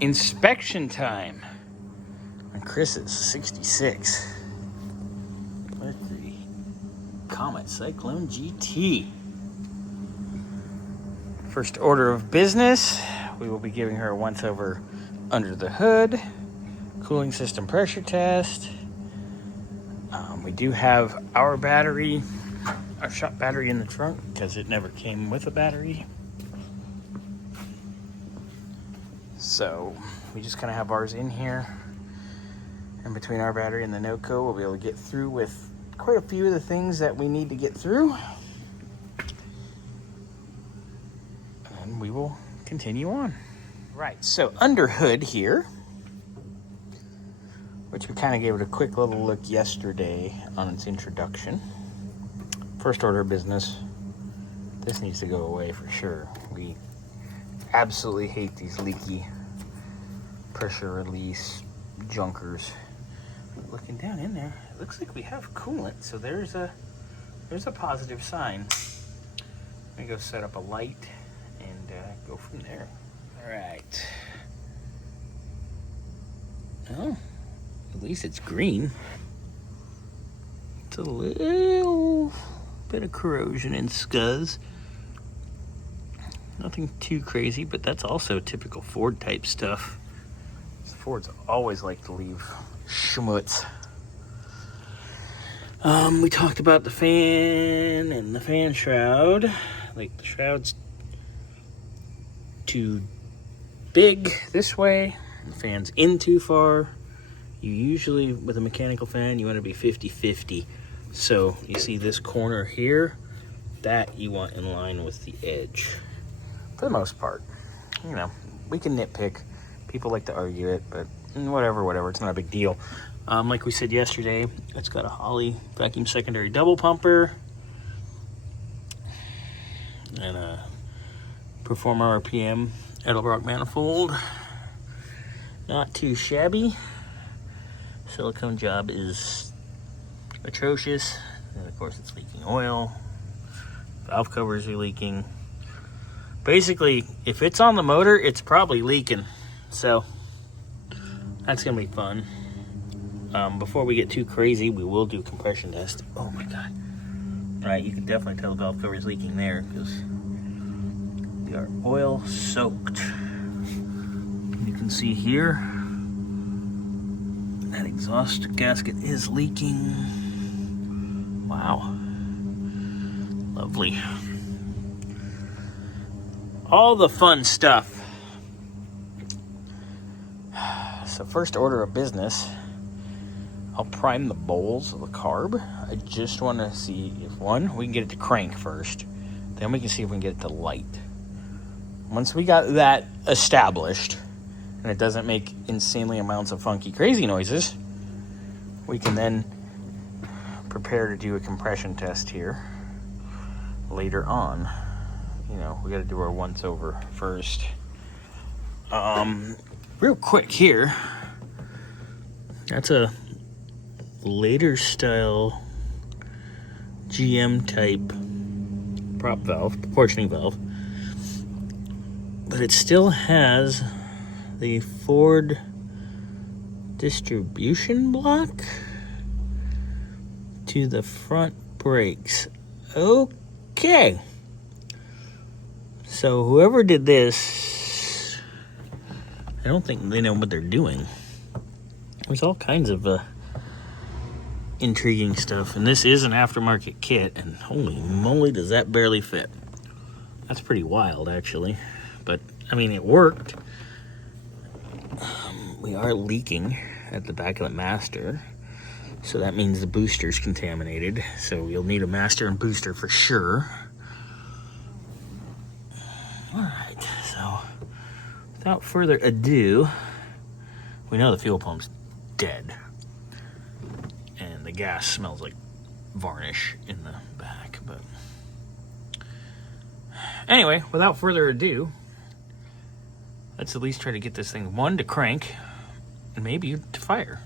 inspection time on Chris's 66 Mercury Comet Cyclone GT. First order of business, we will be giving her a once-over under the hood, cooling system pressure test. We do have our battery, our shop battery in the trunk because it never came with a battery. So we just kind of have ours in here. And between our battery and the NOCO, we'll be able to get through with quite a few of the things that we need to get through. And we will continue on. Right, so Underhood here, which we kind of gave it a quick little look yesterday on its introduction. First order of business, this needs to go away for sure. We absolutely hate these leaky pressure release junkers. Looking down in there, it looks like we have coolant, so there's a positive sign. I'm gonna go set up a light and go from there. All right. Well, at least it's green. It's a little bit of corrosion and scuzz. Nothing too crazy, but that's also typical Ford type stuff. Fords always like to leave schmutz. We talked about the fan and the fan shroud. Like, the shroud's too big this way, the fan's in too far. You usually, with a mechanical fan, you want to be 50-50. So you see this corner here, that you want in line with the edge. For the most part, you know, we can nitpick. People like to argue it, but whatever, it's not a big deal. Like we said yesterday, it's got a Holley vacuum secondary double pumper and a Performer RPM Edelbrock manifold. Not too shabby. Silicone job is atrocious, and of course it's leaking oil. Valve covers are leaking. Basically, if it's on the motor, it's probably leaking. So that's gonna be fun. Before we get too crazy, we will do compression test. Oh my god! All right, you can definitely tell the valve cover is leaking there because they are oil soaked. You can see here that exhaust gasket is leaking. Wow, lovely. All the fun stuff. So first order of business, I'll prime the bowls of the carb. I just want to see if, one, we can get it to crank first. Then we can see if we can get it to light. Once we got that established, and it doesn't make insanely amounts of funky, crazy noises, we can then prepare to do a compression test here later on. You know, we got to do our once over first. Real quick here, that's a later style GM type prop valve, proportioning valve, but it still has the Ford distribution block to the front brakes. Okay. So whoever did this, I don't think they know what they're doing. There's all kinds of intriguing stuff, and this is an aftermarket kit, and holy moly does that barely fit. That's pretty wild, actually, but I mean, it worked. We are leaking at the back of the master, so that means the booster's contaminated, so you'll need a master and booster for sure. Alright, so without further ado, we know the fuel pump's dead. And the gas smells like varnish in the back, but anyway, without further ado, let's at least try to get this thing, one, to crank, and maybe to fire.